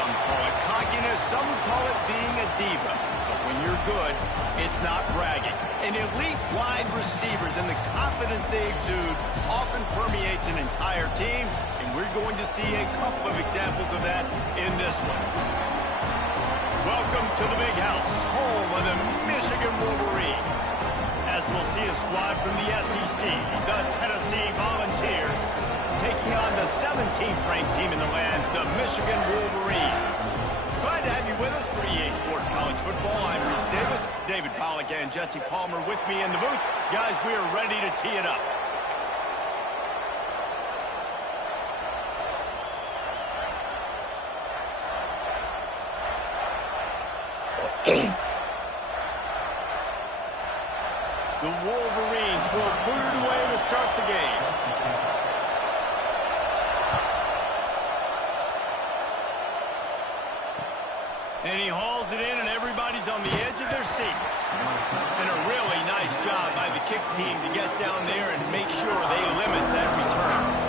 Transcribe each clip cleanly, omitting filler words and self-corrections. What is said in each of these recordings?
some call it cockiness, some call it being a diva. But when you're good, it's not bragging. And elite wide receivers and the confidence they exude often permeates an entire team, and we're going to see a couple of examples of that in this one. Welcome to the Big House, home of the Michigan Wolverines. As we'll see a squad from the SEC, the Tennessee Volunteers, taking on the 17th-ranked team in the land, the Michigan Wolverines. Glad to have you with us for EA Sports College Football. I'm Reese Davis, David Pollack, and Jesse Palmer with me in the booth. Guys, we are ready to tee it up. The Wolverines will boot it away to start the game. And he hauls it in, and everybody's on the edge of their seats. And a really nice job by the kick team to get down there and make sure they limit that return.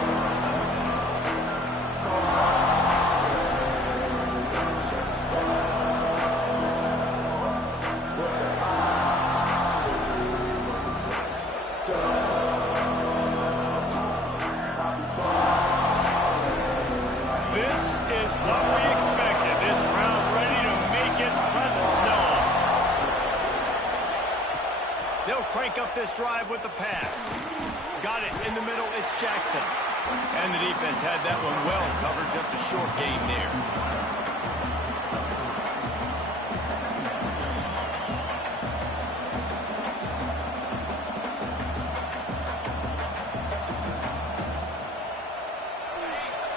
Crank up this drive with the pass. Got it in the middle, it's Jackson. And the defense had that one well covered, just a short gain there.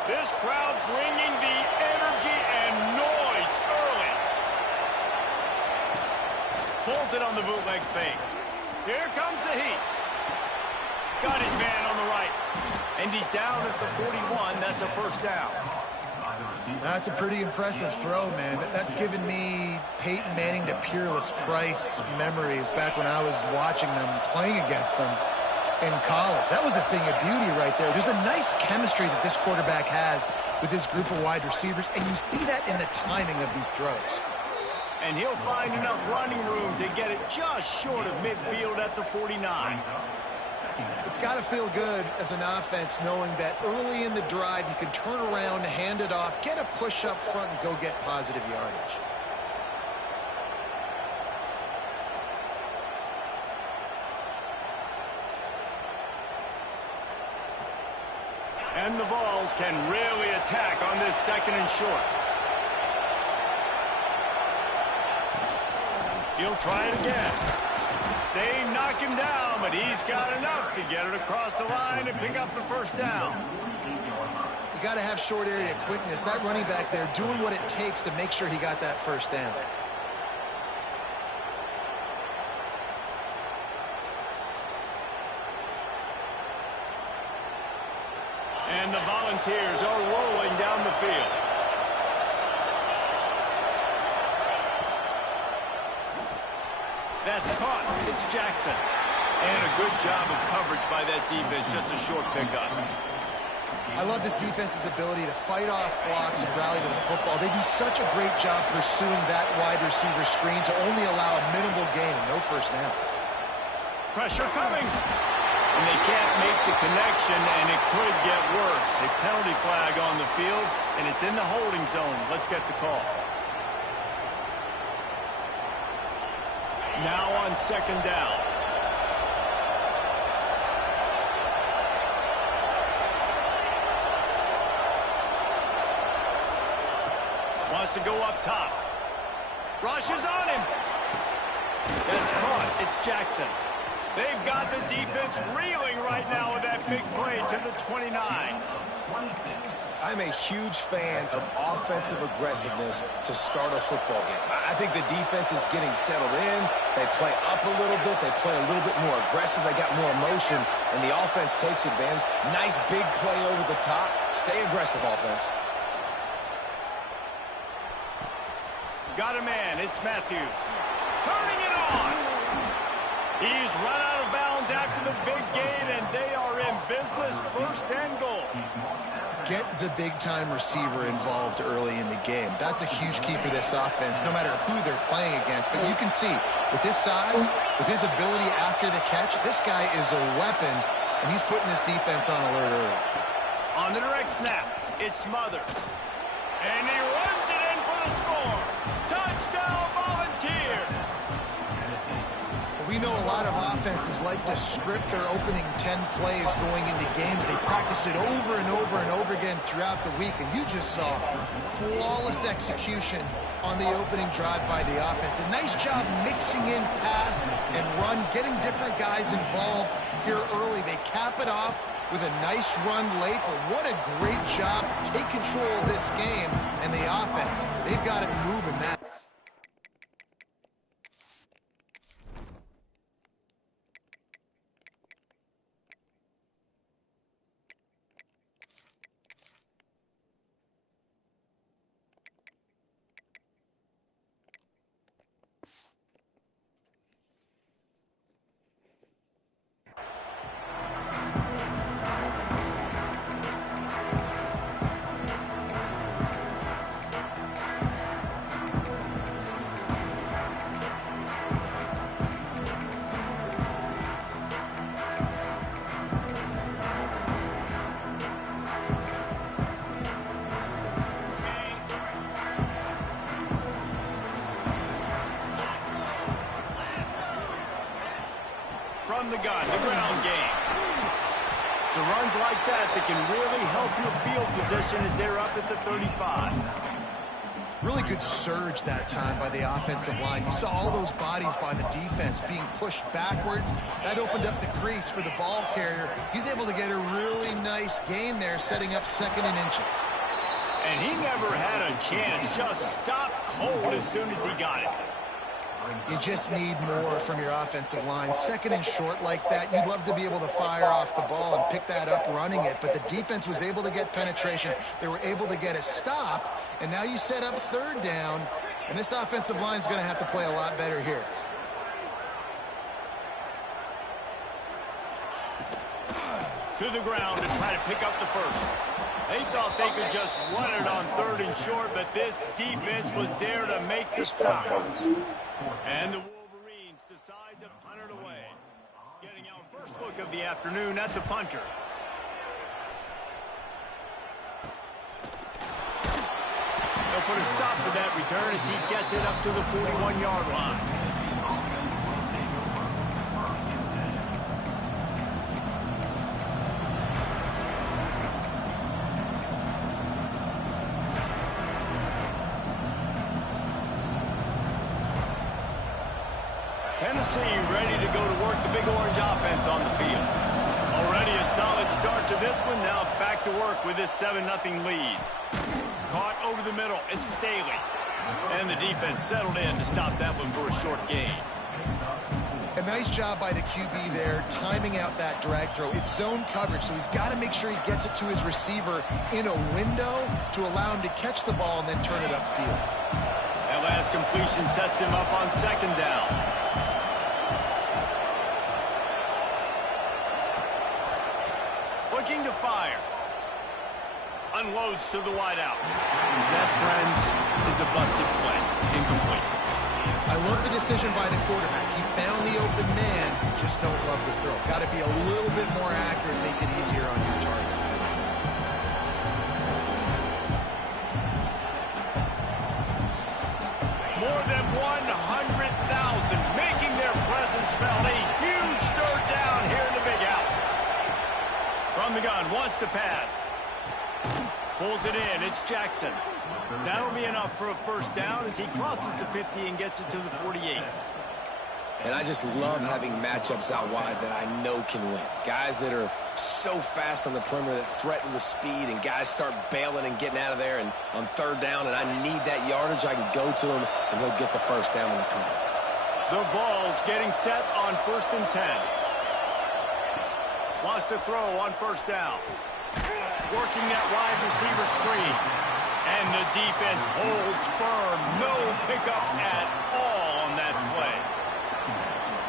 This crowd bringing the energy and noise early. Pulls it on the bootleg fake. Here comes the heat. Got his man on the right. And he's down at the 41. That's a first down. That's a pretty impressive throw, man. That's given me Peyton Manning to Peerless Price memories back when I was watching them, playing against them in college. That was a thing of beauty right there. There's a nice chemistry that this quarterback has with this group of wide receivers, and you see that in the timing of these throws. And he'll find enough running room to get it just short of midfield at the 49. It's got to feel good as an offense knowing that early in the drive you can turn around, hand it off, get a push up front, and go get positive yardage. And the Vols can really attack on this second and short. He'll try it again. They knock him down, but he's got enough to get it across the line and pick up the first down. You got to have short area quickness. That running back there doing what it takes to make sure he got that first down. And the Volunteers are rolling down the field. That's caught. It's Jackson. And a good job of coverage by that defense. Just a short pickup. I love this defense's ability to fight off blocks and rally to the football. They do such a great job pursuing that wide receiver screen to only allow a minimal gain and no first down. Pressure coming. And they can't make the connection, and it could get worse. A penalty flag on the field, and it's in the holding zone. Let's get the call. Now on second down. Wants to go up top. Rushes on him. That's caught. It's Jackson. They've got the defense reeling right now with that big play to the 29. I'm a huge fan of offensive aggressiveness to start a football game. I think the defense is getting settled in. They play up a little bit. They play a little bit more aggressive. They got more emotion, and the offense takes advantage. Nice big play over the top. Stay aggressive, offense. Got a man. It's Matthews. Turning it on. He's run out of bounds after the big gain, and they are in business. First and goal. get the big-time receiver involved early in the game. That's a huge key for this offense, no matter who they're playing against. But you can see, with his size, with his ability after the catch, this guy is a weapon, and he's putting this defense on alert early. On the direct snap, it's Smothers. And he runs it in for the score. Touchdown, Volunteers! We know a lot of offenses like to script their opening 10 plays going into games. They practice it over and over and over again throughout the week, and you just saw flawless execution on the opening drive by the offense. A nice job mixing in pass and run, getting different guys involved here early. They cap it off with a nice run late, but what a great job to take control of this game. And the offense, they've got it moving now. From the gun, the ground game. So runs like that can really help your field position as they're up at the 35. Really good surge that time by the offensive line. You saw all those bodies by the defense being pushed backwards. That opened up the crease for the ball carrier. He's able to get a really nice gain there, setting up 2nd and inches. And he never had a chance. Just stopped cold as soon as he got it. You just need more from your offensive line. 2nd and short like that, you'd love to be able to fire off the ball and pick that up running it, but the defense was able to get penetration. They were able to get a stop, and now you set up 3rd down, and this offensive line is going to have to play a lot better here. To the ground to try to pick up the first. They thought they could just run it on 3rd and short, but this defense was there to make the stop. And the Wolverines decide to punt it away. Getting our first look of the afternoon at the punter. They'll put a stop to that return as he gets it up to the 41-yard line. Tennessee ready to go to work the Big Orange offense on the field. Already a solid start to this one. Now back to work with this 7-0 lead. Caught over the middle. It's Staley. And the defense settled in to stop that one for a short gain. A nice job by the QB there, timing out that drag throw. It's zone coverage, so he's got to make sure he gets it to his receiver in a window to allow him to catch the ball and then turn it upfield. That last completion sets him up on 2nd down. Looking to fire. Unloads to the wideout. That, friends, is a busted play. Incomplete. I love the decision by the quarterback. He found the open man, just don't love the throw. Got to be a little bit more accurate, make it easier on your target. More than 100,000 making their presence felt. A huge 3rd down here in the big house. From the gun, wants to pass. Pulls it in. It's Jackson. That'll be enough for a 1st down as he crosses the 50 and gets it to the 48. And I just love having matchups out wide that I know can win. Guys that are so fast on the perimeter that threaten with speed, and guys start bailing and getting out of there and on 3rd down, and I need that yardage. I can go to him, and he'll get the 1st down when it comes. The Vols getting set on 1st and 10. Wants to throw on 1st down. Working that wide receiver screen. And the defense holds firm. No pickup at all on that play.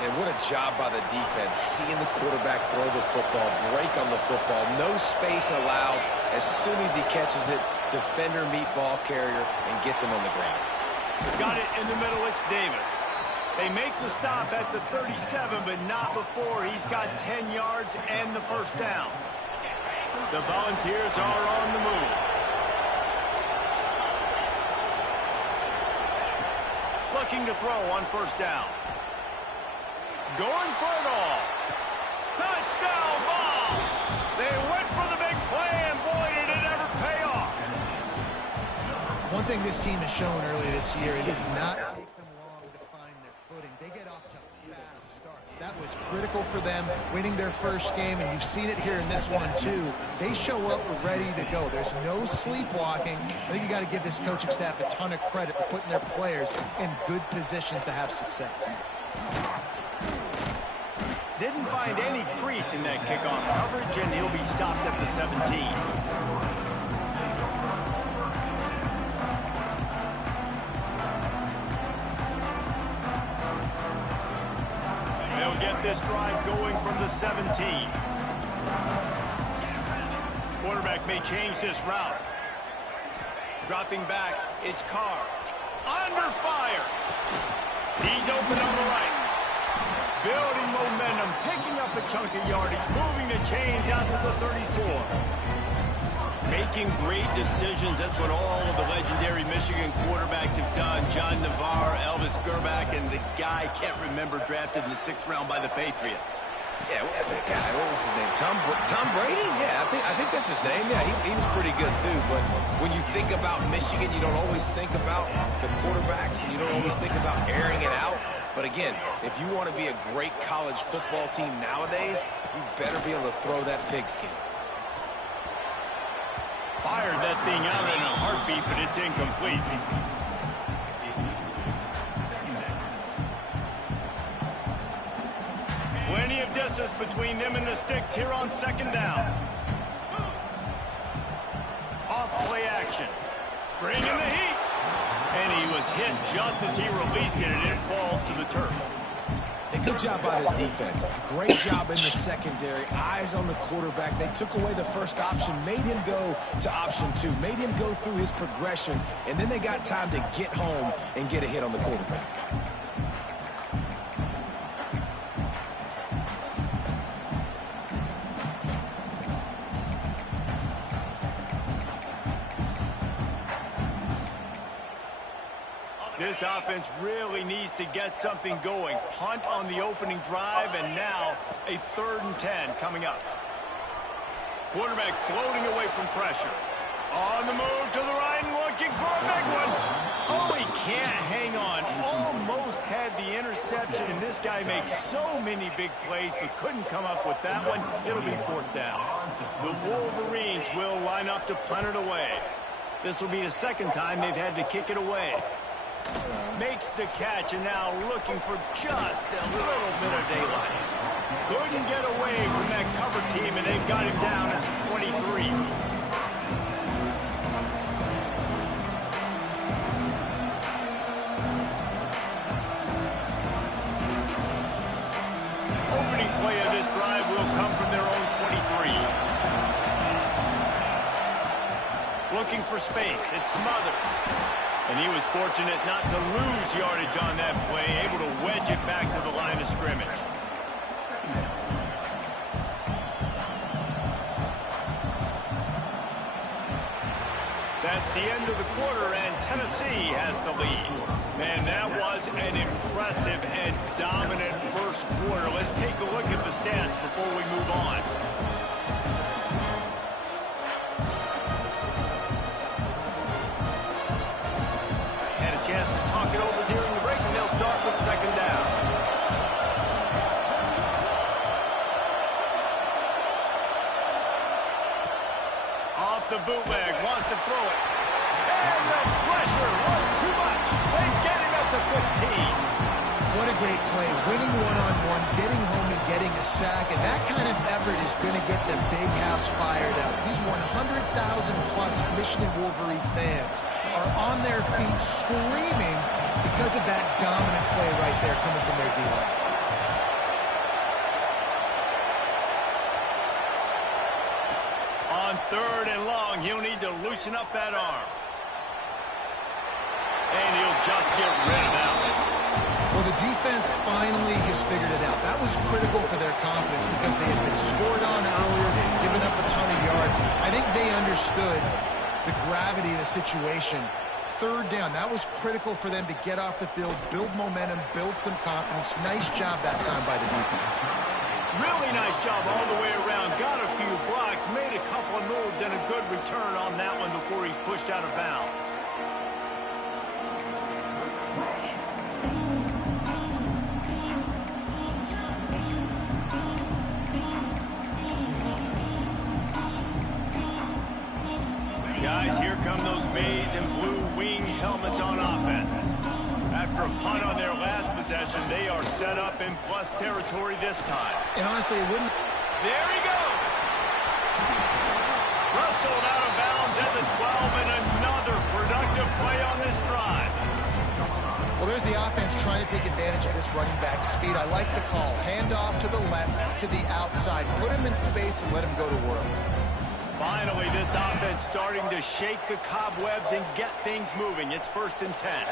And what a job by the defense, seeing the quarterback throw the football, break on the football, no space allowed. As soon as he catches it, defender meet ball carrier and gets him on the ground. Got it in the middle, it's Davis. They make the stop at the 37, but not before he's got 10 yards and the first down. The Volunteers are on the move. Looking to throw on first down. Going for it all. Touchdown balls! They went for the big play, and boy, did it ever pay off. One thing this team has shown early this year, it does not take them long to find their footing. They get off to fast starts. That was critical for them, winning their first game, and you've seen it here in this one, too. They show up ready to go. There's no sleepwalking. I think you got to give this coaching staff a ton of credit for putting their players in good positions to have success. Didn't find any crease in that kickoff coverage, and he'll be stopped at the 17. They'll get this drive going from the 17. Quarterback may change this route. Dropping back, it's Carr. Under fire. He's open on the right. Building momentum, picking up a chunk of yardage, moving the chains out to the 34. Making great decisions, that's what all of the legendary Michigan quarterbacks have done. John Navarre, Elvis Gerbach, and the guy, can't remember, drafted in the 6th round by the Patriots. Yeah, that guy, what was his name? Tom Brady? Yeah, I think that's his name. Yeah, he was pretty good, too. But when you think about Michigan, you don't always think about the quarterbacks, and you don't always think about airing it out. But again, if you want to be a great college football team nowadays, you better be able to throw that pigskin. Fired that thing out in a heartbeat, but it's incomplete. Plenty of distance between them and the sticks here on second down. Off play action. Bring in the heat. And he was hit just as he released it, and it falls to the turf. Good job by this defense. Great job in the secondary. Eyes on the quarterback. They took away the first option, made him go to option 2, made him go through his progression, and then they got time to get home and get a hit on the quarterback. This offense really needs to get something going. Punt on the opening drive, and now a 3rd and 10 coming up. Quarterback floating away from pressure. On the move to the right and looking for a big one. Oh, he can't hang on. Almost had the interception, and this guy makes so many big plays but couldn't come up with that one. It'll be 4th down. The Wolverines will line up to punt it away. This will be the 2nd time they've had to kick it away. Makes the catch, and now looking for just a little bit of daylight. Couldn't get away from that cover team, and they've got him down at the 23. Opening play of this drive will come from their own 23. Looking for space, it's Smothers. And he was fortunate not to lose yardage on that play, able to wedge it back to the line of scrimmage. That's the end of the quarter, and Tennessee has the lead. Man, that was an impressive and dominant first quarter. Let's take a look at the stats before we move on. Chance to talk it over during the break, and they'll start with 2nd down. Off the bootleg, wants to throw it. And the pressure was too much. They get him at the 15. What a great play. Winning one-on-one, getting home and getting a sack, and that kind of effort is going to get the big house fired up. These 100,000-plus Michigan Wolverine fans are on their feet screaming because of that dominant play right there coming from their D-line. third and long, he'll need to loosen up that arm. And he'll just get rid of that one. Well, the defense finally has figured it out. That was critical for their confidence because they had been scored on earlier. They had given up a ton of yards. I think they understood the gravity of the situation. Third down, that was critical for them to get off the field, build momentum, build some confidence. Nice job that time by the defense. Really nice job all the way around. Got a few blocks, made a couple of moves, and a good return on that one before he's pushed out of bounds. Guys, here come those maize and blue wing helmets on offense. After a punt on their last possession, they are set up in plus territory this time. And honestly, it wouldn't... There he goes! Rustled out of bounds at the 12, and another productive play on this drive. Well, there's the offense trying to take advantage of this running back speed. I like the call. Hand off to the left, to the outside. Put him in space and let him go to work. Finally, this offense starting to shake the cobwebs and get things moving. It's 1st and 10.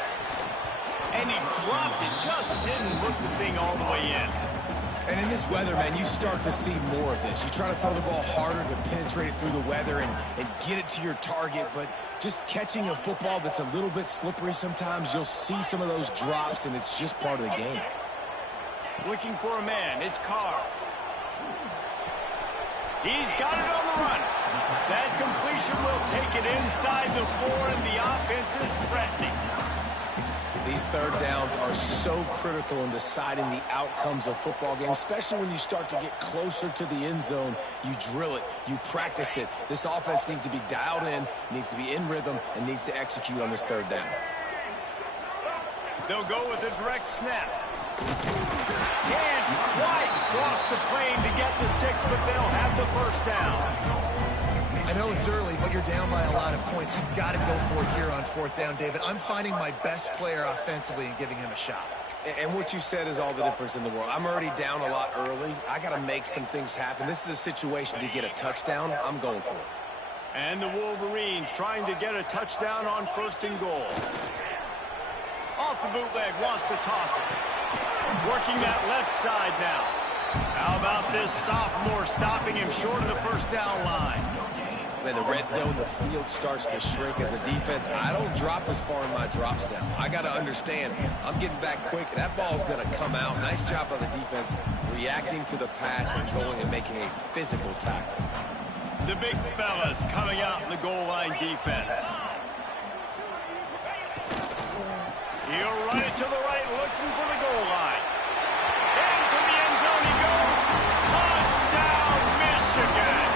And he dropped it, just didn't look the thing all the way in. And in this weather, man, you start to see more of this. You try to throw the ball harder to penetrate it through the weather and get it to your target, but just catching a football that's a little bit slippery sometimes, you'll see some of those drops, and it's just part of the game. Looking for a man, it's Carr. He's got it on the run. That completion will take it inside the 4, and the offense is threatening. These third downs are so critical in deciding the outcomes of football games, especially when you start to get closer to the end zone. You drill it, you practice it. This offense needs to be dialed in, needs to be in rhythm, and needs to execute on this third down. They'll go with a direct snap. Can't quite cross the plane to get the 6, but they'll have the first down. I know it's early, but you're down by a lot of points. You've got to go for it here on 4th down, David. I'm finding my best player offensively and giving him a shot. And what you said is all the difference in the world. I'm already down a lot early. I got to make some things happen. This is a situation to get a touchdown. I'm going for it. And the Wolverines trying to get a touchdown on 1st and goal. Off the bootleg, wants to toss it. Working that left side now. How about this sophomore stopping him short of the 1st down line? Man, the red zone, the field starts to shrink as a defense. I don't drop as far in my drops down. I got to understand, I'm getting back quick. That ball's going to come out. Nice job by the defense reacting to the pass and going and making a physical tackle. The big fellas coming out in the goal line defense. He'll run it to the right, looking for the goal line. Into the end zone he goes. Touchdown, Michigan.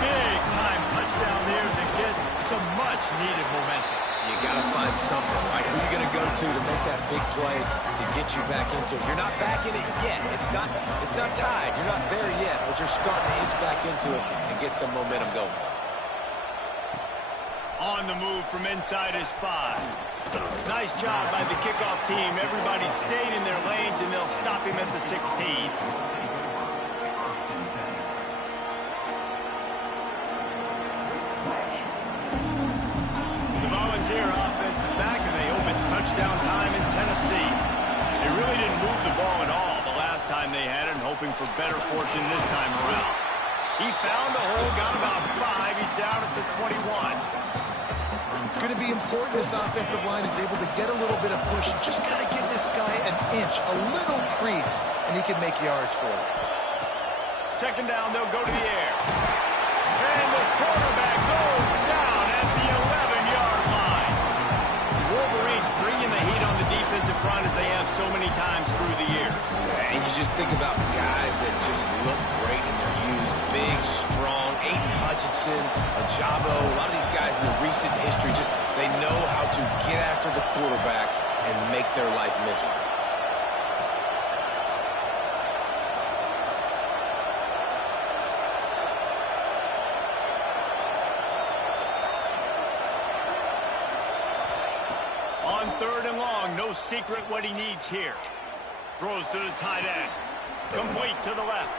Big time touchdown there to get some much needed momentum. You got to find something, right? Who are you going to go to make that big play to get you back into it? You're not back in it yet. It's not tied. You're not there yet, but you're starting to inch back into it and get some momentum going. On the move from inside his 5. Nice job by the kickoff team. Everybody stayed in their lanes, and they'll stop him at the 16. The Volunteer offense is back, and they hope it's touchdown time in Tennessee. They really didn't move the ball at all the last time they had it, and hoping for better fortune this time around. He found a hole, got about 5. He's down at the 21. It's going to be important this offensive line is able to get a little bit of push. Just got to give this guy an inch, a little crease, and he can make yards for it. 2nd down, they'll go to the air. And the quarterback goes down at the 11-yard line. The Wolverines bringing the heat on the defensive front as they have so many times through the years. Yeah, and you just think about guys that just look great in their youth. Big, strong, Aiden Hutchinson, Ajabo, a lot of these guys in the recent history, just they know how to get after the quarterbacks and make their life miserable. On 3rd and long, no secret what he needs here. Throws to the tight end. Complete to the left.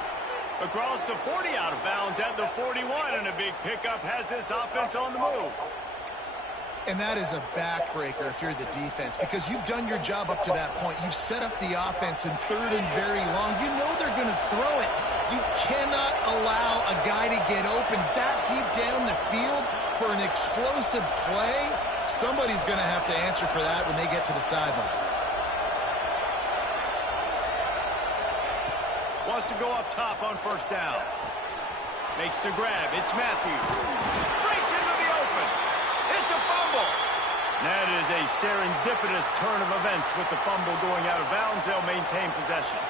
Across the 40, out of bounds at the 41, and a big pickup has this offense on the move. And that is a backbreaker if you're the defense, because you've done your job up to that point. You've set up the offense in 3rd and very long. You know they're going to throw it. You cannot allow a guy to get open that deep down the field for an explosive play. Somebody's going to have to answer for that when they get to the sidelines. Wants to go up top on 1st down. Makes the grab. It's Matthews. Breaks into the open. It's a fumble. That is a serendipitous turn of events with the fumble going out of bounds. They'll maintain possession.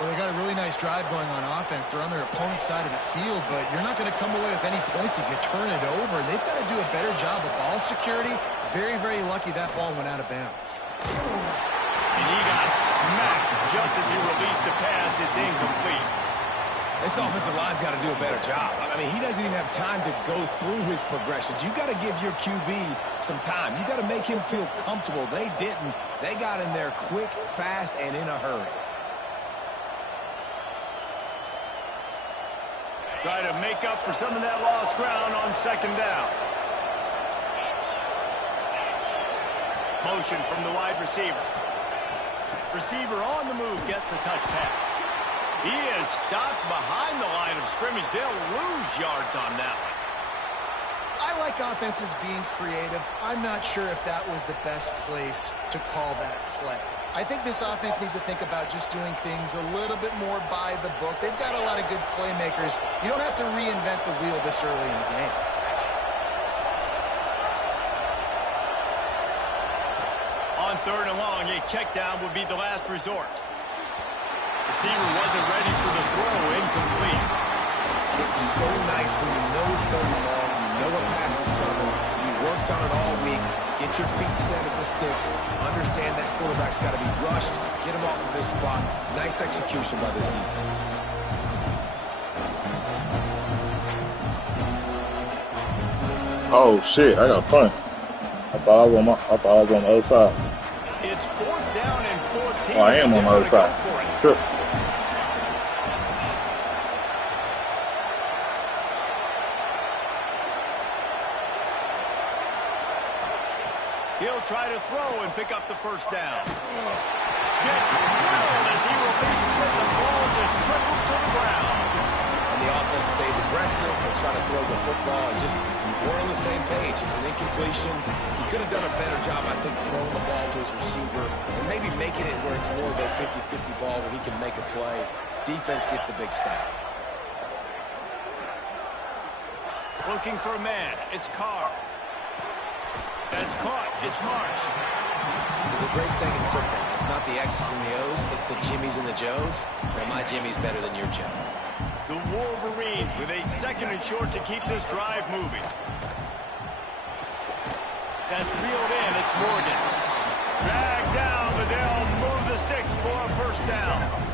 Well, they got a really nice drive going on offense. They're on their opponent's side of the field, but you're not going to come away with any points if you turn it over. They've got to do a better job of ball security. Very, very lucky that ball went out of bounds. And he got smacked just as he released the pass. It's incomplete. This offensive line's got to do a better job. I mean, he doesn't even have time to go through his progressions. You got to give your QB some time. You got to make him feel comfortable. They didn't. They got in there quick, fast, and in a hurry. Try to make up for some of that lost ground on 2nd down. Motion from the wide receiver. Receiver on the move gets the touch pass. He is stopped behind the line of scrimmage. They'll lose yards on that one. I like offenses being creative. I'm not sure if that was the best place to call that play. I think this offense needs to think about just doing things a little bit more by the book. They've got a lot of good playmakers. You don't have to reinvent the wheel this early in the game. On 3rd and long, a check down would be the last resort. Receiver wasn't ready for the throw. Incomplete. It's so nice when you know it's 3rd and long, you know a pass is coming, you worked on it all week, get your feet set at the sticks, understand that quarterback's got to be rushed, get him off of his spot. Nice execution by this defense. Oh shit, I got a punt. I thought I was on the other side. It's 4th down and 14. Oh, I am on the other side. Sure. He'll try to throw and pick up the 1st down. Gets drilled as he releases it. The ball just trickles to the ground. And the offense stays aggressive. They try to throw the football and just we're on the same page. It was an incompletion. He could have done a better job, I think, throwing the ball to his receiver and maybe making it where it's more of a 50-50 ball where he can make a play. Defense gets the big stop. Looking for a man. It's Carr. That's caught. It's Marsh. There's a great saying in football. It's not the X's and the O's. It's the Jimmies and the Joes. Well, my Jimmy's better than your Joe. The Wolverines with a 2nd and short to keep this drive moving. That's reeled in. It's Morgan. Dragged down, but they'll move the sticks for a 1st down.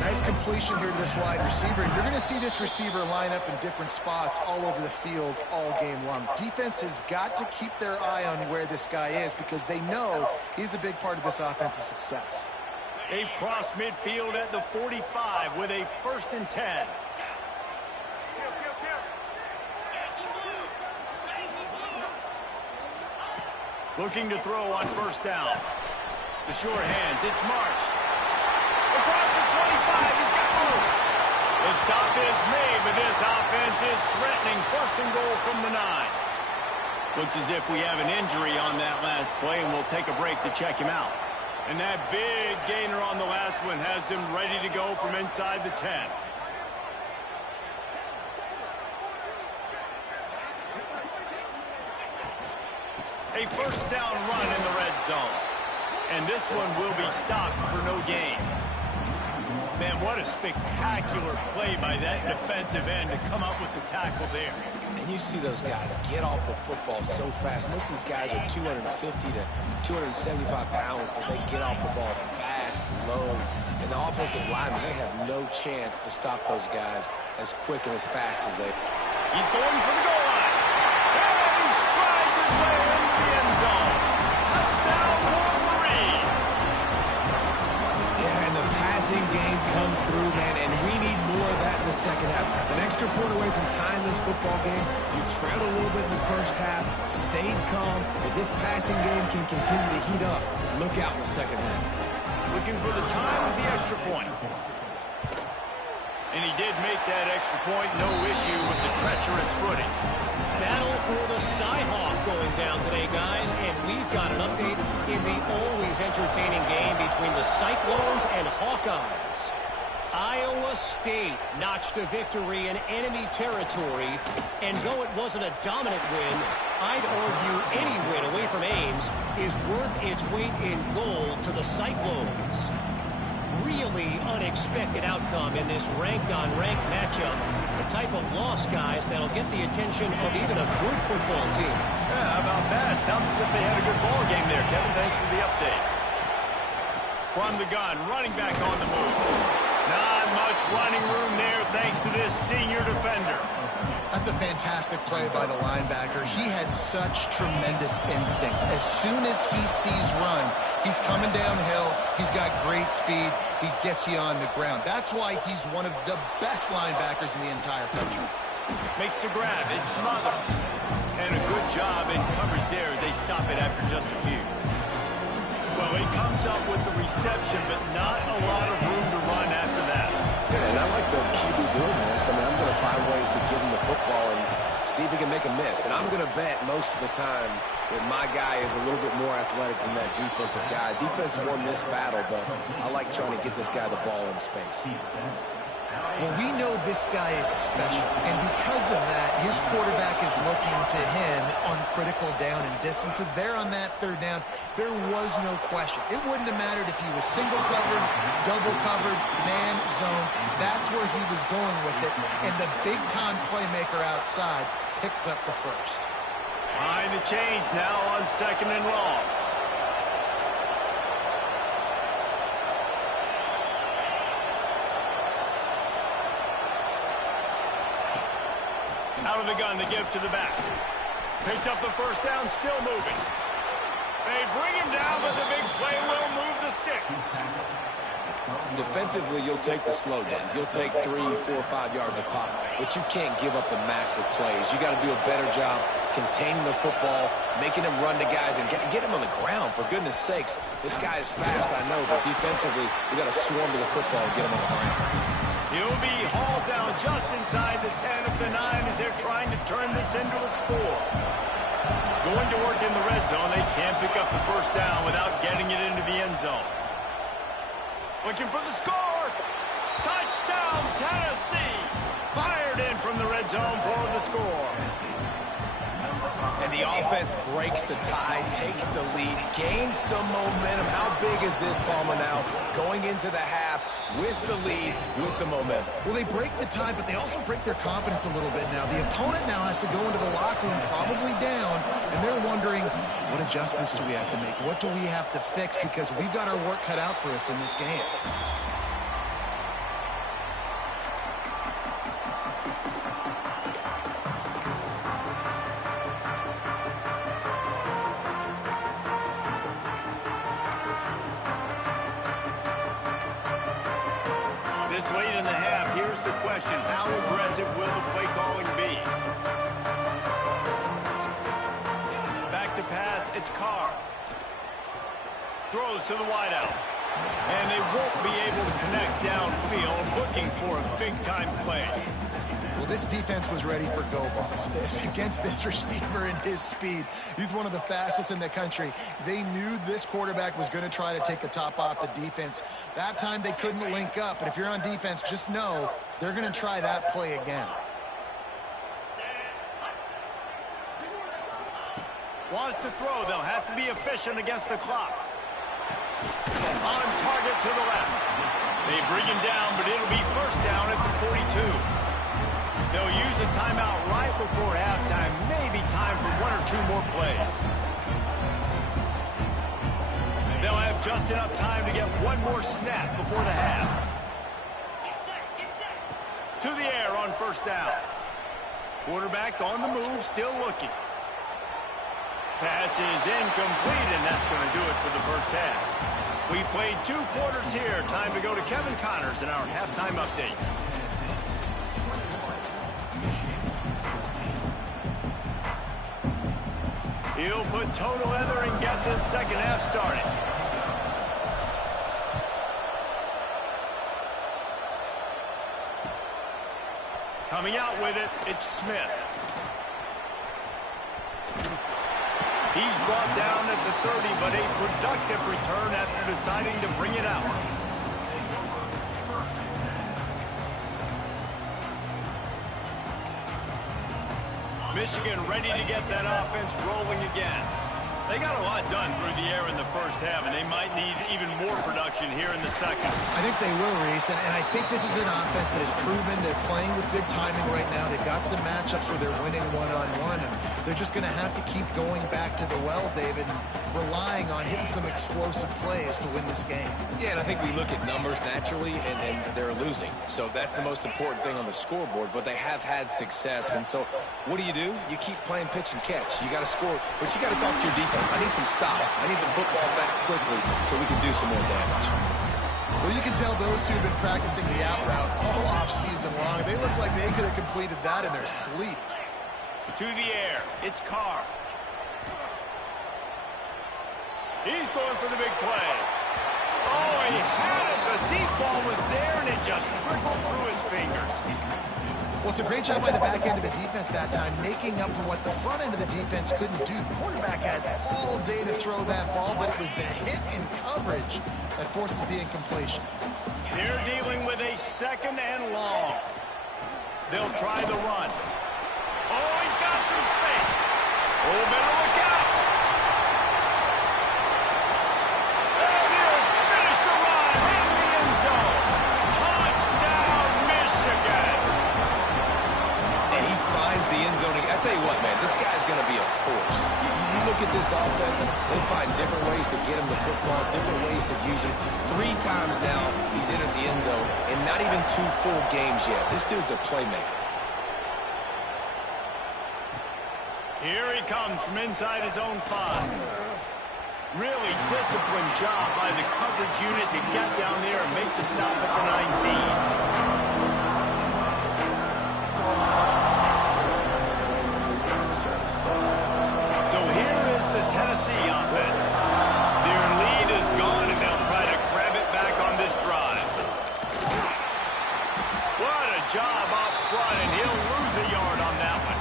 Nice completion here to this wide receiver. You're going to see this receiver line up in different spots all over the field all game long. Defense has got to keep their eye on where this guy is because they know he's a big part of this offense's success. They cross midfield at the 45 with a 1st and 10. Looking to throw on 1st down. The short hands, it's Marsh. Across the 25, he's got room. The stop is made, but this offense is threatening 1st and goal from the 9. Looks as if we have an injury on that last play, and we'll take a break to check him out. And that big gainer on the last one has him ready to go from inside the 10. A 1st down run in the red zone. And this one will be stopped for no gain. Man, what a spectacular play by that defensive end to come up with the tackle there. And you see those guys get off the football so fast. Most of these guys are 250 to 275 pounds, but they get off the ball fast, low. And the offensive linemen, they have no chance to stop those guys as quick and as fast as they. He's going for the goal line. And he strides his way into the end zone. Touchdown, Wolverines. Yeah, and the passing passing game comes through, man, and we need more of that in the second half. An extra point away from tying this football game. You trailed a little bit in the first half, stayed calm. If this passing game can continue to heat up, look out in the second half. Looking for the time of the extra point. And he did make that extra point. No issue with the treacherous footing. Battle for the Cyhawk going down today, guys. And we've got an update in the always entertaining game between the Cyclones and Hawkeyes. Iowa State notched a victory in enemy territory. And though it wasn't a dominant win, I'd argue any win away from Ames is worth its weight in gold to the Cyclones. Really unexpected outcome in this ranked-on-ranked matchup. The type of loss, guys, that'll get the attention of even a good football team. Yeah, how about that? Sounds as if they had a good ball game there, Kevin. Thanks for the update. From the gun, running back on the move. Not much running room there thanks to this senior defender. That's a fantastic play by the linebacker. He has such tremendous instincts. As soon as he sees run, he's coming downhill. He's got great speed. He gets you on the ground. That's why he's one of the best linebackers in the entire country. Makes the grab. It smothers. And a good job in coverage there as they stop it after just a few. Well, he comes up with the reception, but not a lot of room to run after that. Yeah, and I like the QB doing this. I mean, I'm going to find ways to give him the football and see if he can make a miss. And I'm going to bet most of the time that my guy is a little bit more athletic than that defensive guy. Defense won this battle, but I like trying to get this guy the ball in space. Well, we know this guy is special, and because of that, his quarterback is looking to him on critical down and distances. There on that third down, there was no question. It wouldn't have mattered if he was single covered, double covered, man, zone. That's where he was going with it, and the big-time playmaker outside picks up the first. Behind the chains now on 2nd and long. Out of the gun to give to the back. Picks up the first down, still moving. They bring him down, but the big play will move the sticks. Defensively, you'll take the slow downs. You'll take 3, 4, 5 yards a pop, but you can't give up the massive plays. You got to do a better job containing the football, making him run to guys, and get him on the ground. For goodness sakes, this guy is fast, I know, but defensively, we got to swarm to the football and get him on the ground. He'll be hauled down just inside the 10 of the 9 as they're trying to turn this into a score. Going to work in the red zone. They can't pick up the first down without getting it into the end zone. Looking for the score. Touchdown, Tennessee. Fired in from the red zone for the score. And the offense breaks the tie, takes the lead, gains some momentum. How big is this, Palmer, now? Going into the half with the lead, with the momentum. Well, they break the tie, but they also break their confidence a little bit now. The opponent now has to go into the locker room, probably down, and they're wondering, what adjustments do we have to make? What do we have to fix? Because we've got our work cut out for us in this game. This late in the half, here's the question. How aggressive will the play calling be? Back to pass, it's Carr. Throws to the wideout. And they won't be able to connect downfield, looking for a big-time play. Well, this defense was ready for go balls against this receiver and his speed. He's one of the fastest in the country. They knew this quarterback was going to try to take the top off the defense. That time they couldn't link up, but if you're on defense, just know they're going to try that play again. Wants to throw. They'll have to be efficient against the clock. On target to the left. They bring him down, but it'll be first down at the 42. They'll use a timeout right before halftime. Maybe time for 1 or 2 more plays. They'll have just enough time to get one more snap before the half. To the air on first down. Quarterback on the move, still looking. Pass is incomplete, and that's going to do it for the first half. We played 2 quarters here. Time to go to Kevin Connors in our halftime update. He'll put toe leather and get this second half started. Coming out with it, it's Smith. He's brought down at the 30, but a productive return after deciding to bring it out. Michigan ready to get that offense rolling again. They got a lot done through the air in the first half, and they might need even more production here in the second. I think they will, Reese, and I think this is an offense that has proven they're playing with good timing right now. They've got some matchups where they're winning one-on-one, and they're just going to have to keep going back to the well, David, and relying on hitting some explosive plays to win this game. Yeah, and I think we look at numbers naturally, and they're losing. So that's the most important thing on the scoreboard, but they have had success. And so what do? You keep playing pitch and catch. You got to score, but you got to talk to your defense. I need some stops. I need the football back quickly so we can do some more damage. Well, you can tell those two have been practicing the out route all off-season long. They look like they could have completed that in their sleep. To the air, it's Carr. He's going for the big play. Oh, he had it. The deep ball was there, and it just trickled through his fingers. Well, it's a great job by the back end of the defense that time, making up for what the front end of the defense couldn't do. The quarterback had all day to throw that ball, but it was the hit in coverage that forces the incompletion. They're dealing with a second and long. They'll try the run. Oh, he's got some space. Oh, better look out. And he'll finish the run in the end zone. Touchdown, Michigan. And he finds the end zone. I tell you what, man, this guy's going to be a force. You look at this offense, they find different ways to get him the football, different ways to use him. 3 times now he's entered the end zone, and not even 2 full games yet. This dude's a playmaker. Here he comes from inside his own 5. Really disciplined job by the coverage unit to get down there and make the stop at the 19. So here is the Tennessee offense. Their lead is gone, and they'll try to grab it back on this drive. What a job up front, and he'll lose a yard on that one.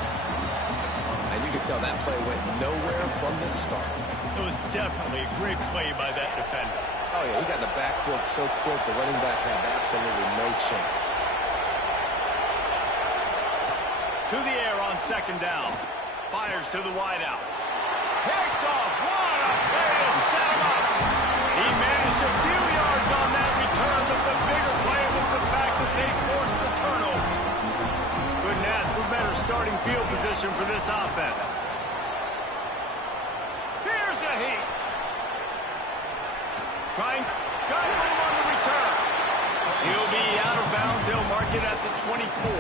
And you can tell that play went nowhere from the start. It was definitely a great play by that defender. Oh, yeah, he got in the backfield so quick, the running back had absolutely no chance. To the air on second down. Fires to the wideout. Picked off. What a play to set him up. He managed a few yards on that return, but the bigger play was the fact that they forced the turnover. Couldn't ask for better starting field position for this offense. Here's a heat. Got room on the return. He'll be out of bounds. They'll mark it at the 24.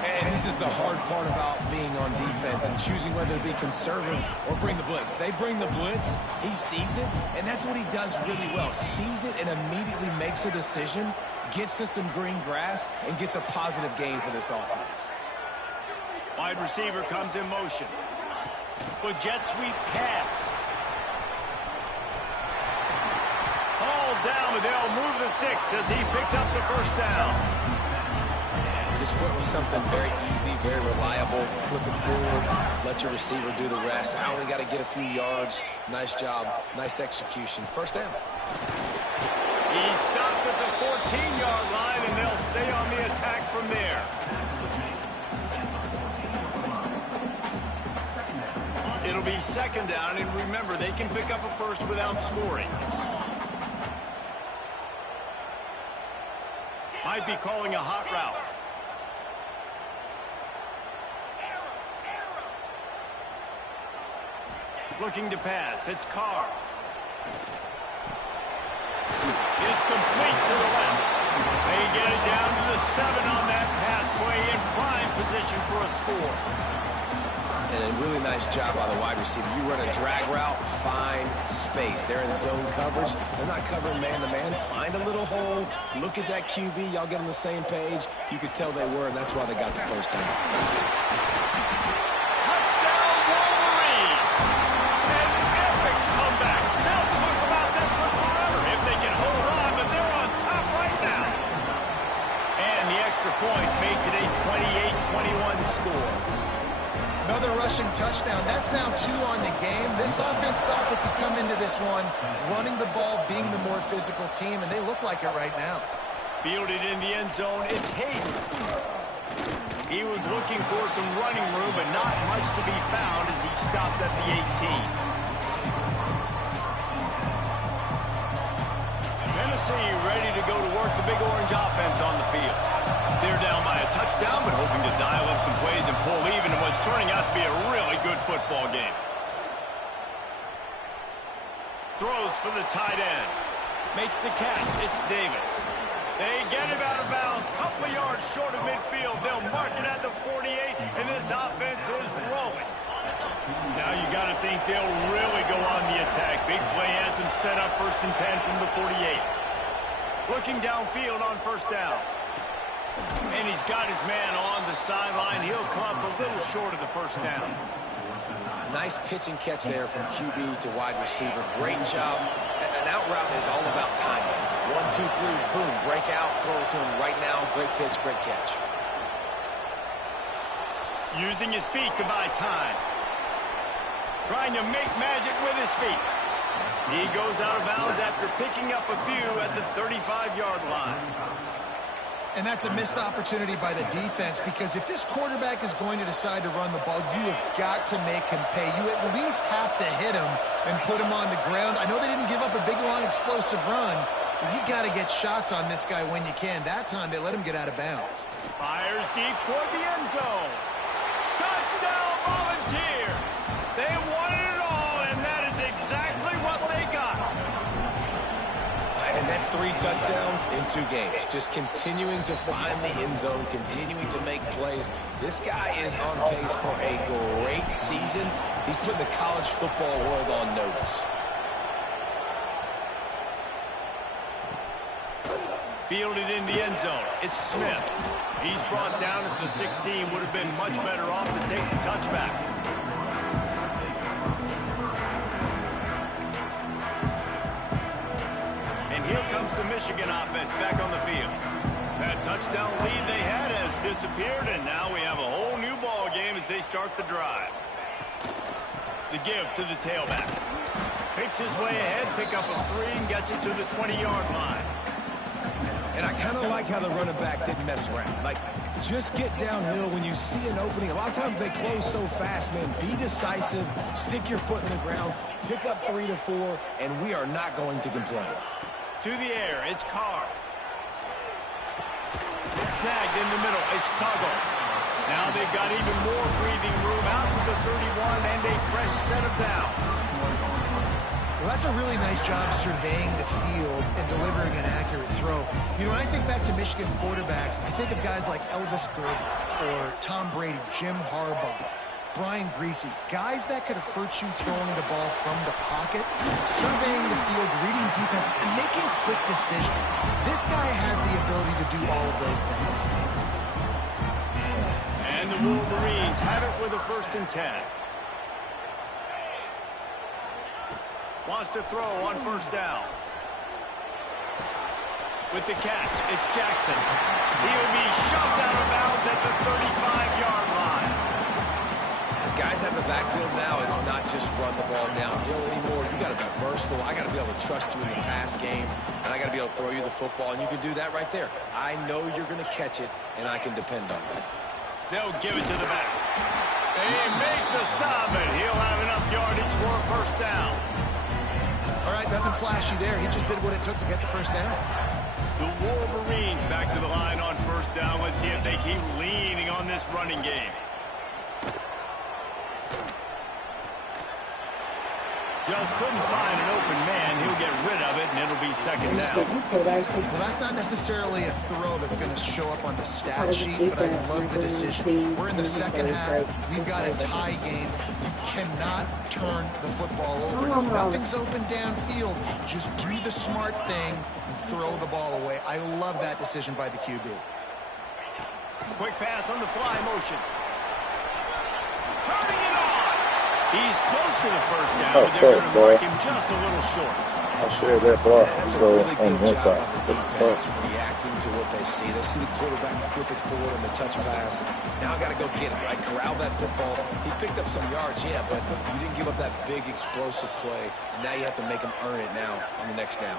And this is the hard part about being on defense and choosing whether to be conservative or bring the blitz. They bring the blitz, he sees it, and that's what he does really well. Sees it and immediately makes a decision, gets to some green grass, and gets a positive gain for this offense. Wide receiver comes in motion. With jet sweep pass. All down, but they'll move the sticks as he picks up the first down. Just went with something very easy, very reliable. Flip it forward, let your receiver do the rest. I only got to get a few yards. Nice job, nice execution. First down. He stopped at the 14-yard line, and they'll stay on the attack from there. It'll be second down, and remember, they can pick up a first without scoring. Might be calling a hot route. Looking to pass. It's Carr. It's complete to the left. They get it down to the 7 on that pass play in prime position for a score. And a really nice job by the wide receiver. You run a drag route, find space. They're in zone coverage. They're not covering man-to-man. Find a little hole. Look at that QB. Y'all get on the same page. You could tell they were, and that's why they got the first down. Touchdown, Wolverine! An epic comeback. They'll talk about this one forever if they can hold on, but they're on top right now. And the extra point makes it a 28-21 score. Another rushing touchdown. That's now 2 on the game. This offense thought they could come into this one running the ball, being the more physical team, and they look like it right now. Fielded in the end zone, it's Hayden. He was looking for some running room, but not much to be found as he stopped at the 18. Tennessee ready to go to work the big orange offense on the field. They're down by a touchdown, but hoping to dial up some plays and pull even in what's turning out to be a really good football game. Throws for the tight end. Makes the catch. It's Davis. They get him out of bounds. Couple of yards short of midfield. They'll mark it at the 48, and this offense is rolling. Now you got to think they'll really go on the attack. Big play has them set up 1st and 10 from the 48. Looking downfield on first down. And he's got his man on the sideline. He'll come up a little short of the first down. Nice pitch and catch there from QB to wide receiver. Great job. An out route is all about timing. 1, 2, 3, boom, break out, throw it to him right now. Great pitch, great catch. Using his feet to buy time. Trying to make magic with his feet. He goes out of bounds after picking up a few at the 35-yard line. And that's a missed opportunity by the defense, because if this quarterback is going to decide to run the ball, you have got to make him pay. You at least have to hit him and put him on the ground. I know they didn't give up a big, long, explosive run, but you got to get shots on this guy when you can. That time, they let him get out of bounds. Fires deep toward the end zone. Touchdown, Volunteers! They wanted it all, and that is exactly what they got. And that's 3 touchdowns in 2 games. Just continuing to find the end zone, continuing to make plays. This guy is on pace for a great season. He's putting the college football world on notice. Fielded in the end zone. It's Smith. He's brought down at the 16. Would have been much better off to take the touchback. Here comes the Michigan offense back on the field. That touchdown lead they had has disappeared, and now we have a whole new ball game as they start the drive. The give to the tailback. Picks his way ahead, pick up a 3, and gets it to the 20-yard line. And I kind of like how the running back didn't mess around. Like, just get downhill when you see an opening. A lot of times they close so fast, man. Be decisive, stick your foot in the ground, pick up 3 to 4, and we are not going to complain. To the air, it's Carr. Snagged in the middle, it's Tuggle. Now they've got even more breathing room out to the 31 and a fresh set of downs. Well, that's a really nice job surveying the field and delivering an accurate throw. You know, when I think back to Michigan quarterbacks, I think of guys like Elvis Grbac or Tom Brady, Jim Harbaugh, Brian Greasy, guys that could hurt you throwing the ball from the pocket, surveying the field, reading defenses, and making quick decisions. This guy has the ability to do all of those things. And the Wolverines have it with a 1st and 10. Wants to throw on first down. With the catch, it's Jackson. He'll be shoved out of bounds at the 35-yard line. Guys have the backfield now. It's not just run the ball downhill anymore. You got to be versatile. I got to be able to trust you in the pass game, and I got to be able to throw you the football, and you can do that right there. I know you're going to catch it, and I can depend on that. They'll give it to the back. They make the stop, and he'll have enough yardage for a first down. All right, nothing flashy there. He just did what it took to get the first down. The Wolverines back to the line on first down. Let's see if they keep leaning on this running game. Just couldn't find an open man. He'll get rid of it, and it'll be second down. Well, that's not necessarily a throw that's going to show up on the stat sheet, but I love the decision. We're in the second half. We've got a tie game. You cannot turn the football over. If nothing's open downfield, just do the smart thing and throw the ball away. I love that decision by the QB. Quick pass on the fly motion. Turning it on. He's close to the first down, but they're going to mark him just a little short. I shared that block. That's a So really on good one job side. of the defense reacting to what they see. They see the quarterback flip it forward on the touch pass. Now I got to go get it, right? Corral that football. He picked up some yards, yeah, but you didn't give up that big explosive play. And now you have to make him earn it now on the next down.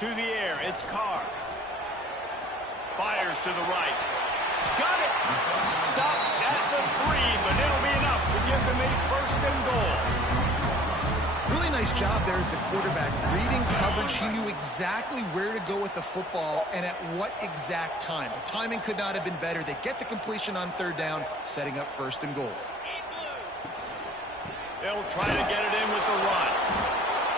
To the air, it's Carr. Fires to the right. Got it! Stopped at the 3, but it'll be enough to give them a first and goal. Really nice job there as the quarterback. Reading coverage, he knew exactly where to go with the football and at what exact time. The timing could not have been better. They get the completion on third down, setting up first and goal. They'll try to get it in with the run.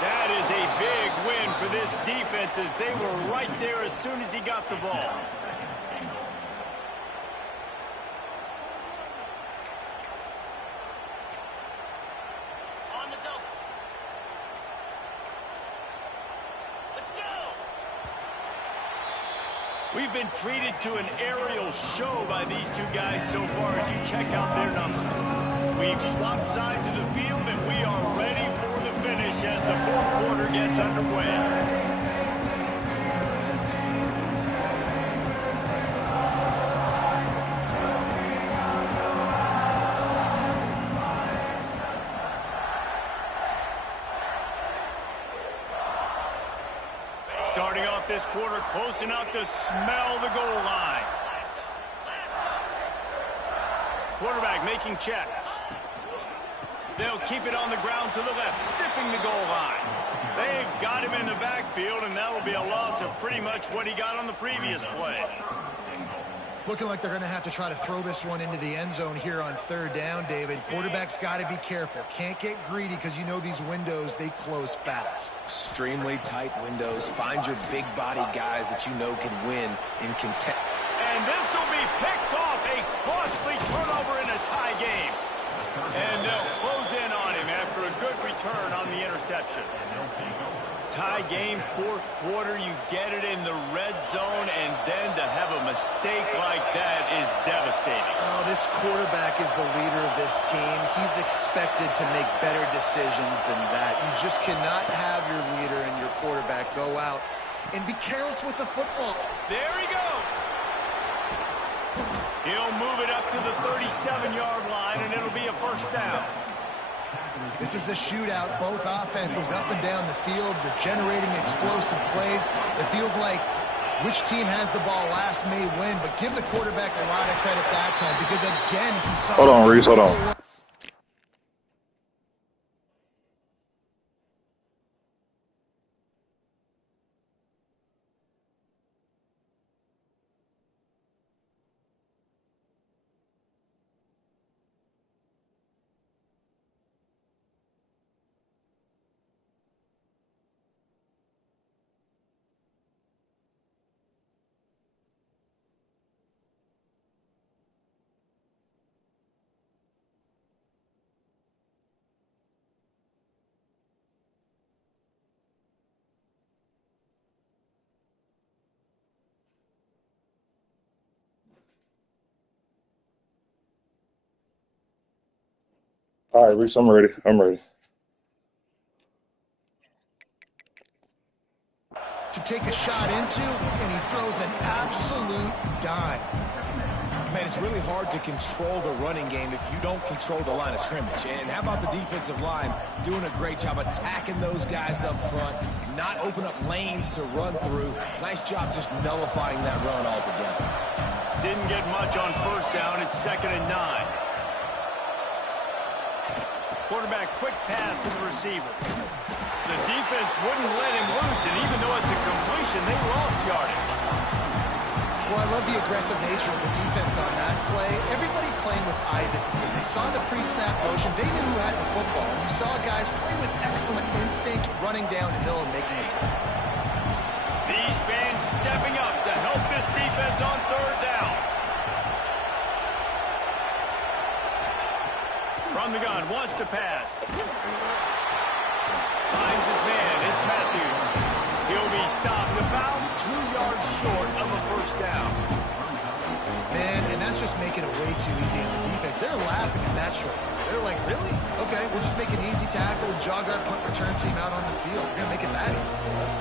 That is a big win for this defense as they were right there as soon as he got the ball. We've been treated to an aerial show by these two guys so far as you check out their numbers. We've swapped sides of the field, and we are ready for the finish as the fourth quarter gets underway. Starting off this quarter close enough to smell the goal line. Quarterback making checks. They'll keep it on the ground to the left, stiffing the goal line. They've got him in the backfield, and that'll be a loss of pretty much what he got on the previous play. It's looking like they're going to have to try to throw this one into the end zone here on third down, David. Quarterback's got to be careful. Can't get greedy because you know these windows, they close fast. Extremely tight windows. Find your big body guys that you know can win in content. And this will be picked off, a costly turnover in a tie game. And they'll close in on him after a good return on the interception. Tie game, fourth quarter, you get it in the red zone, and then to have a mistake like that is devastating. Oh, this quarterback is the leader of this team. He's expected to make better decisions than that. You just cannot have your leader and your quarterback go out and be careless with the football. There he goes. He'll move it up to the 37-yard line, and it'll be a first down. This is a shootout. Both offenses up and down the field. They're generating explosive plays. It feels like which team has the ball last may win, but give the quarterback a lot of credit that time because, again, he saw... Hold on, Reese, hold on. All right, Reese, I'm ready. I'm ready. To take a shot into, and he throws an absolute dime. Man, it's really hard to control the running game if you don't control the line of scrimmage. And how about the defensive line doing a great job attacking those guys up front, not open up lanes to run through. Nice job just nullifying that run altogether. Didn't get much on first down. It's 2nd and 9. Quarterback quick pass to the receiver. The defense wouldn't let him loose, and even though it's a completion, they lost yardage. Well, I love the aggressive nature of the defense on that play. Everybody playing with eye discipline. They saw the pre-snap motion. They knew who had the football. You saw guys play with excellent instinct, running downhill and making it. These fans stepping up to help this defense on third down. From the gun, wants to pass. Finds his man, it's Matthews. He'll be stopped about 2 yards short of a first down. Man, and that's just making it way too easy on the defense. They're laughing at that short. They're like, really? Okay, we'll just make an easy tackle and jog our punt return team out on the field. We're going to make it that easy for us.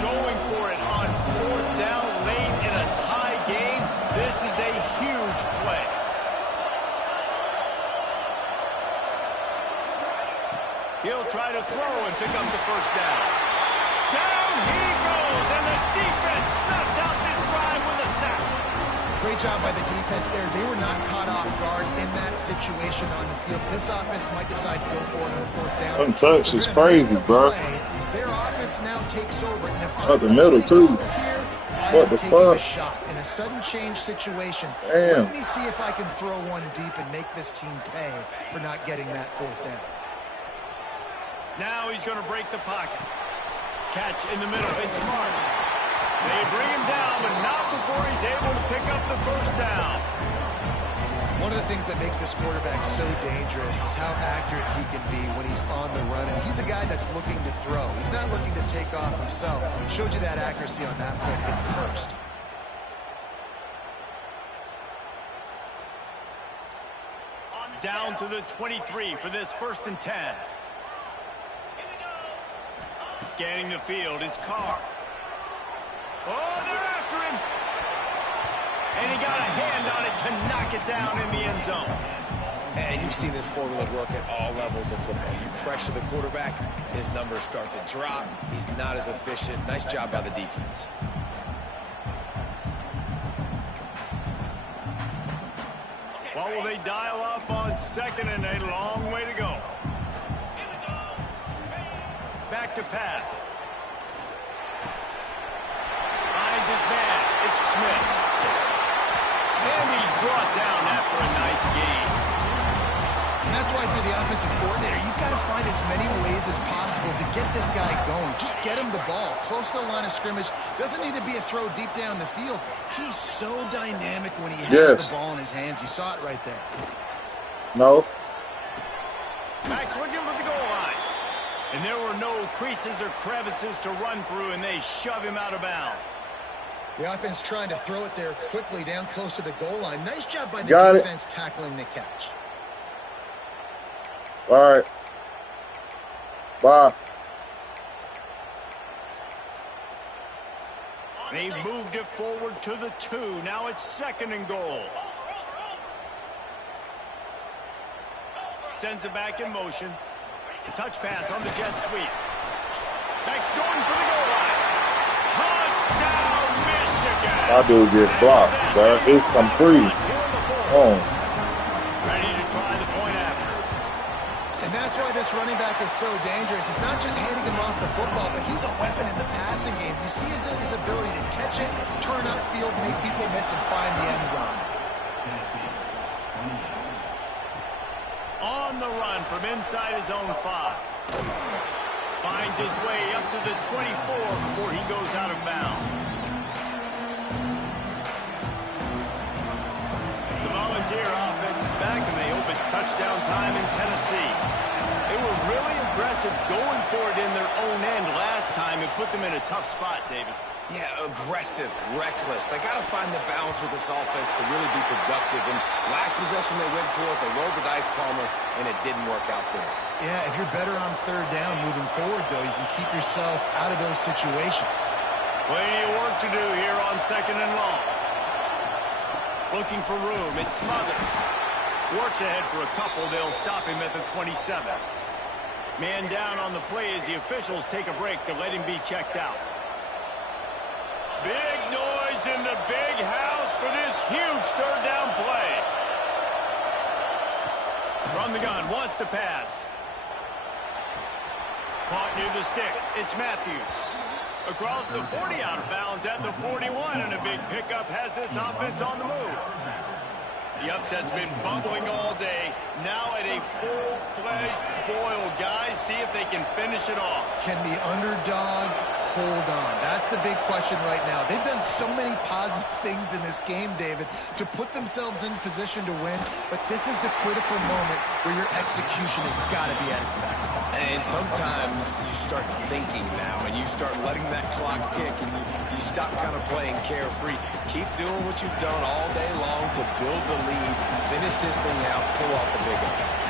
Going for it on fourth down late in a tie game. This is a huge play. He'll try to throw and pick up the first down. Down he goes, and the defense snuffs out this drive with a sack. Great job by the defense there. They were not caught off guard in that situation on the field. This offense might decide to go for it on fourth down. Untouched is crazy, bro. Their offense now takes over. And if Up the middle, too. What the fuck? A shot in a sudden change situation. Damn. Let me see if I can throw one deep and make this team pay for not getting that fourth down. Now he's going to break the pocket. Catch in the middle. It's smart. They bring him down, but not before he's able to pick up the first down. One of the things that makes this quarterback so dangerous is how accurate he can be when he's on the run. And he's a guy that's looking to throw. He's not looking to take off himself. Showed you that accuracy on that play to get the first. Down to the 23 for this 1st and 10. Scanning the field, it's Carr. Oh, they're after him. And he got a hand on it to knock it down in the end zone. And you've seen this formula work at all levels of football. You pressure the quarterback, his numbers start to drop. He's not as efficient. Nice job by the defense. What will they dial up on 2nd and a long way to go? Back to pass. Finds his man. It's Smith. And he's brought down after a nice gain. And that's why, through the offensive coordinator, you've got to find as many ways as possible to get this guy going. Just get him the ball close to the line of scrimmage. Doesn't need to be a throw deep down the field. He's so dynamic when he has the ball in his hands. You saw it right there. No. Max looking for the goal line. And there were no creases or crevices to run through, and they shove him out of bounds. The offense trying to throw it there quickly down close to the goal line. Nice job by the defense tackling the catch. All right. Bye. They've moved it forward to the 2. Now it's 2nd and goal. Sends it back in motion. Touch pass on the jet sweep. Max going for the goal line. Touchdown, Michigan. My dude gets blocked, bro. It's complete. Oh. Ready to try the point after. And that's why this running back is so dangerous. It's not just handing him off the football, but he's a weapon in the passing game. You see his ability to catch it, turn upfield, make people miss, and find the end zone. On the run from inside his own 5. Finds his way up to the 24 before he goes out of bounds. The Volunteer offense is back, and they hope it's touchdown time in Tennessee. They were really aggressive going for it in their own end last time and put them in a tough spot, David. Yeah, aggressive, reckless. They got to find the balance with this offense to really be productive. And last possession they went for it, they rolled the dice, Palmer, and it didn't work out for them. Yeah, if you're better on 3rd down moving forward, though, you can keep yourself out of those situations. Plenty of work to do here on 2nd and long. Looking for room. It Smothers. Works ahead for a couple. They'll stop him at the 27. Man down on the play as the officials take a break to let him be checked out. Big noise in the big house for this huge 3rd down play. From the gun, wants to pass. Caught near the sticks. It's Matthews. Across the 40, out of bounds at the 41, and a big pickup has this offense on the move. The upset's been bubbling all day. Now at a full-fledged boil, guys. See if they can finish it off. Can the underdog hold on? That's the big question right now. They've done so many positive things in this game, David, to put themselves in position to win, but this is the critical moment where your execution has got to be at its best. And sometimes you start thinking now, and you start letting that clock tick, and you stop kind of playing carefree. Keep doing what you've done all day long to build the lead, finish this thing out, pull off the big upset.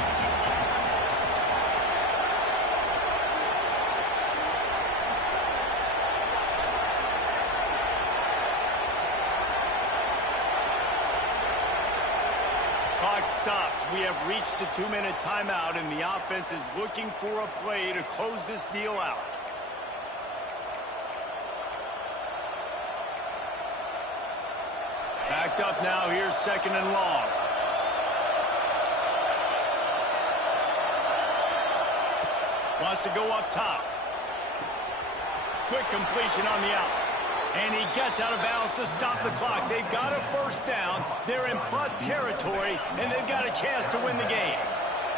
Clock stops. We have reached the 2-minute timeout, and the offense is looking for a play to close this deal out. Backed up now. Here's 2nd and long. Wants to go up top. Quick completion on the out. And he gets out of bounds to stop the clock. They've got a 1st down. They're in plus territory, and they've got a chance to win the game.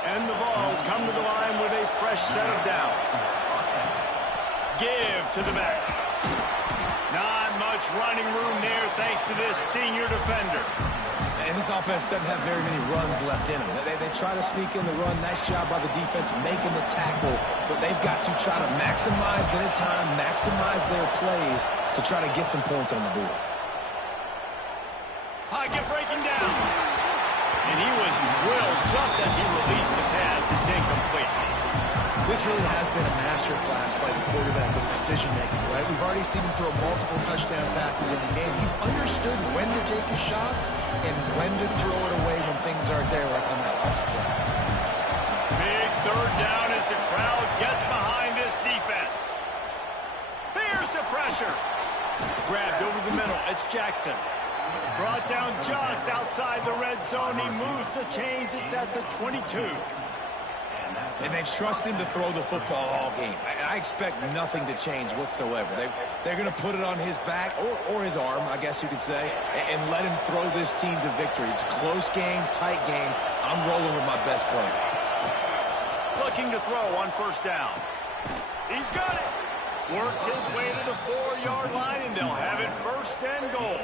And the Vols come to the line with a fresh set of downs. Give to the back. Not much running room there thanks to this senior defender. And this offense doesn't have very many runs left in them. They try to sneak in the run. Nice job by the defense making the tackle. But they've got to try to maximize their time, maximize their plays to try to get some points on the board. Pocket breaking down. And he was drilled just as he released the pass. It's incomplete. This really has been a masterclass by the quarterback with decision-making, right? We've already seen him throw multiple touchdown passes in the game. He's understood when to take his shots and when to throw it away when things aren't there, like on that last play. Big 3rd down as the crowd gets behind this defense. Here's the pressure. Grabbed over the middle. It's Jackson. Brought down just outside the red zone. He moves the chains. It's at the 22. And they've trusted him to throw the football all game. I expect nothing to change whatsoever. They're going to put it on his back, or his arm, I guess you could say, and let him throw this team to victory. It's a close game, tight game. I'm rolling with my best player. Looking to throw on 1st down. He's got it. Works his way to the 4-yard line, and they'll have it 1st and goal.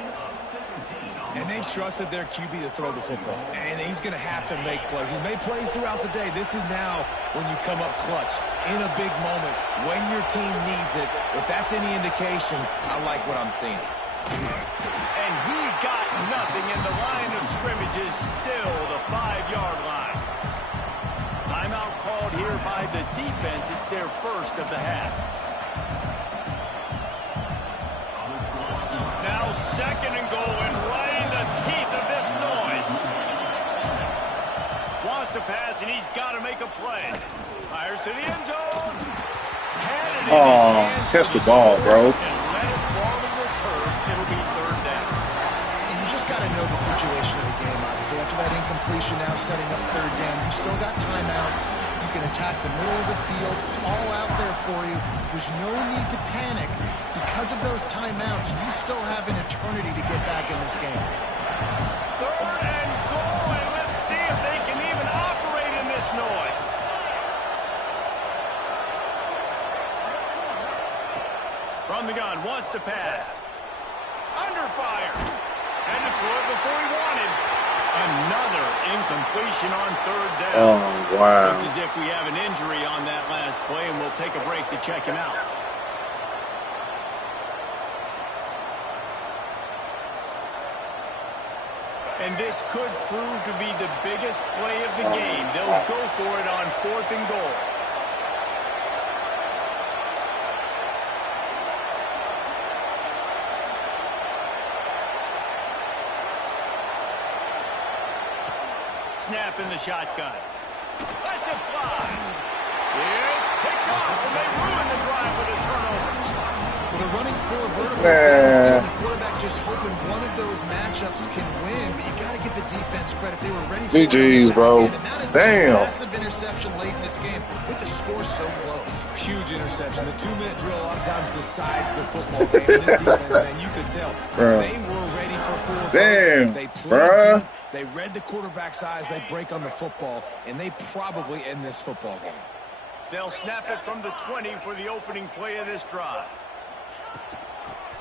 And they've trusted their QB to throw the football. And he's going to have to make plays. He's made plays throughout the day. This is now when you come up clutch in a big moment when your team needs it. If that's any indication, I like what I'm seeing. And he got nothing, and the line of scrimmage is still the 5-yard line. Timeout called here by the defense. It's their 1st of the half. Now 2nd and goal, and right in the teeth of this noise. Wants to pass, and he's got to make a play. Fires to the end zone. Oh, catch the ball, bro. And let it fall to the turf. It'll be 3rd down. And you just got to know the situation of the game, obviously. After that incompletion, now setting up 3rd down. You've still got timeouts. You can attack the middle of the field. It's all out there for you. There's no need to panic. Because of those timeouts, you still have an eternity to get back in this game. 3rd and goal, and let's see if they can even operate in this noise. From the gun, wants to pass. Under fire. Had to throw it before he wanted. Another incompletion on 3rd down. Oh, wow. Looks as if we have an injury on that last play, and we'll take a break to check him out. And this could prove to be the biggest play of the game. They'll go for it on 4th and goal. Snap in the shotgun. Let's it fly. It's picked off, and they ruin the drive with a turnover. Well, they're running 4 verticals. The quarterback just just hoping one of those matchups can win, but you got to give the defense credit. They were ready for GG's, bro. Damn. Massive interception late in this game with the score so close. Huge interception. The 2-minute drill a lot of times decides the football game. This defense, man, you could tell. They were ready for 4 Damn, They played deep. They read the quarterback's eyes. They break on the football, and they probably end this football game. They'll snap it from the 20 for the opening play of this drive.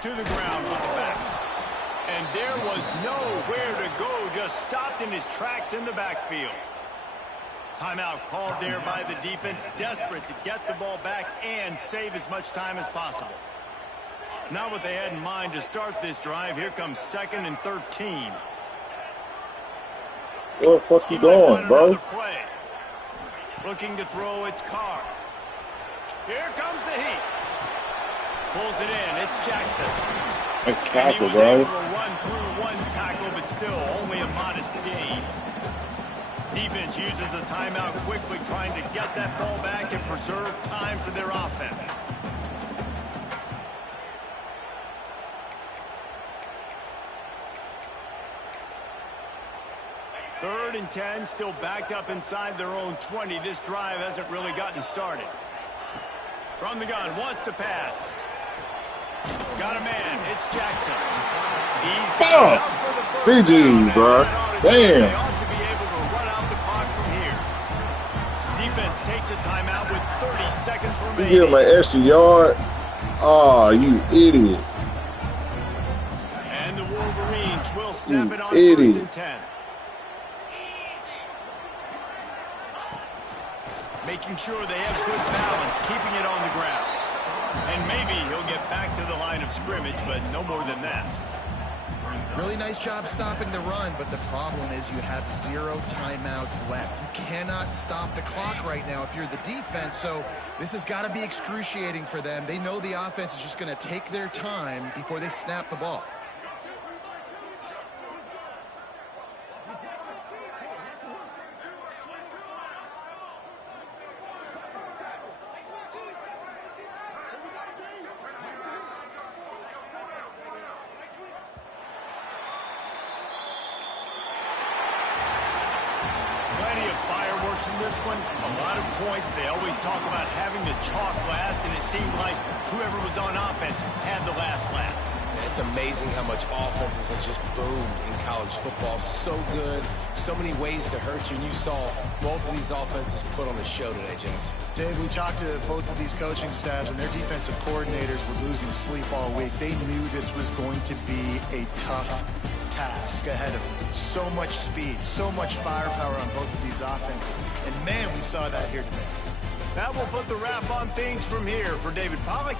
To the ground on the back. And there was nowhere to go, just stopped in his tracks in the backfield. Timeout called there by the defense, desperate to get the ball back and save as much time as possible. Not what they had in mind to start this drive. Here comes 2nd and 13. Where the fuck you going, bro? Play. Looking to throw, it's Carr. Here comes the heat. Pulls it in, it's Jackson. It's And tackle, he was bro. able to run through one tackle, but still only a modest gain. Defense uses a timeout quickly, trying to get that ball back and preserve time for their offense. Third and 10, still backed up inside their own 20. This drive hasn't really gotten started. From the gun, wants to pass. Got a man, it's Jackson. He's got it up for the first GG, bro. Damn. They ought to be able to run out the clock from here. Defense takes a timeout with 30 seconds You remaining. give him an extra yard. Oh, you idiot. And the Wolverines will snap it on idiot. 1st and 10. Making sure they have good balance, keeping it on the ground. And maybe he'll get back to the line of scrimmage, but no more than that. Really nice job stopping the run, but the problem is you have 0 timeouts left. You cannot stop the clock right now if you're the defense, so this has got to be excruciating for them. They know the offense is just going to take their time before they snap the ball. In this one, a lot of points. They always talk about having the chalk last, and it seemed like whoever was on offense had the last laugh. It's amazing how much offense has just boomed in college football. So good, so many ways to hurt you, and you saw both of these offenses put on a show today, Jess. Dave, we talked to both of these coaching staffs, and their defensive coordinators were losing sleep all week. They knew this was going to be a tough task ahead of them. So much speed, so much firepower on both of these offenses. And man, we saw that here today. That will put the wrap on things from here. For David Pollack,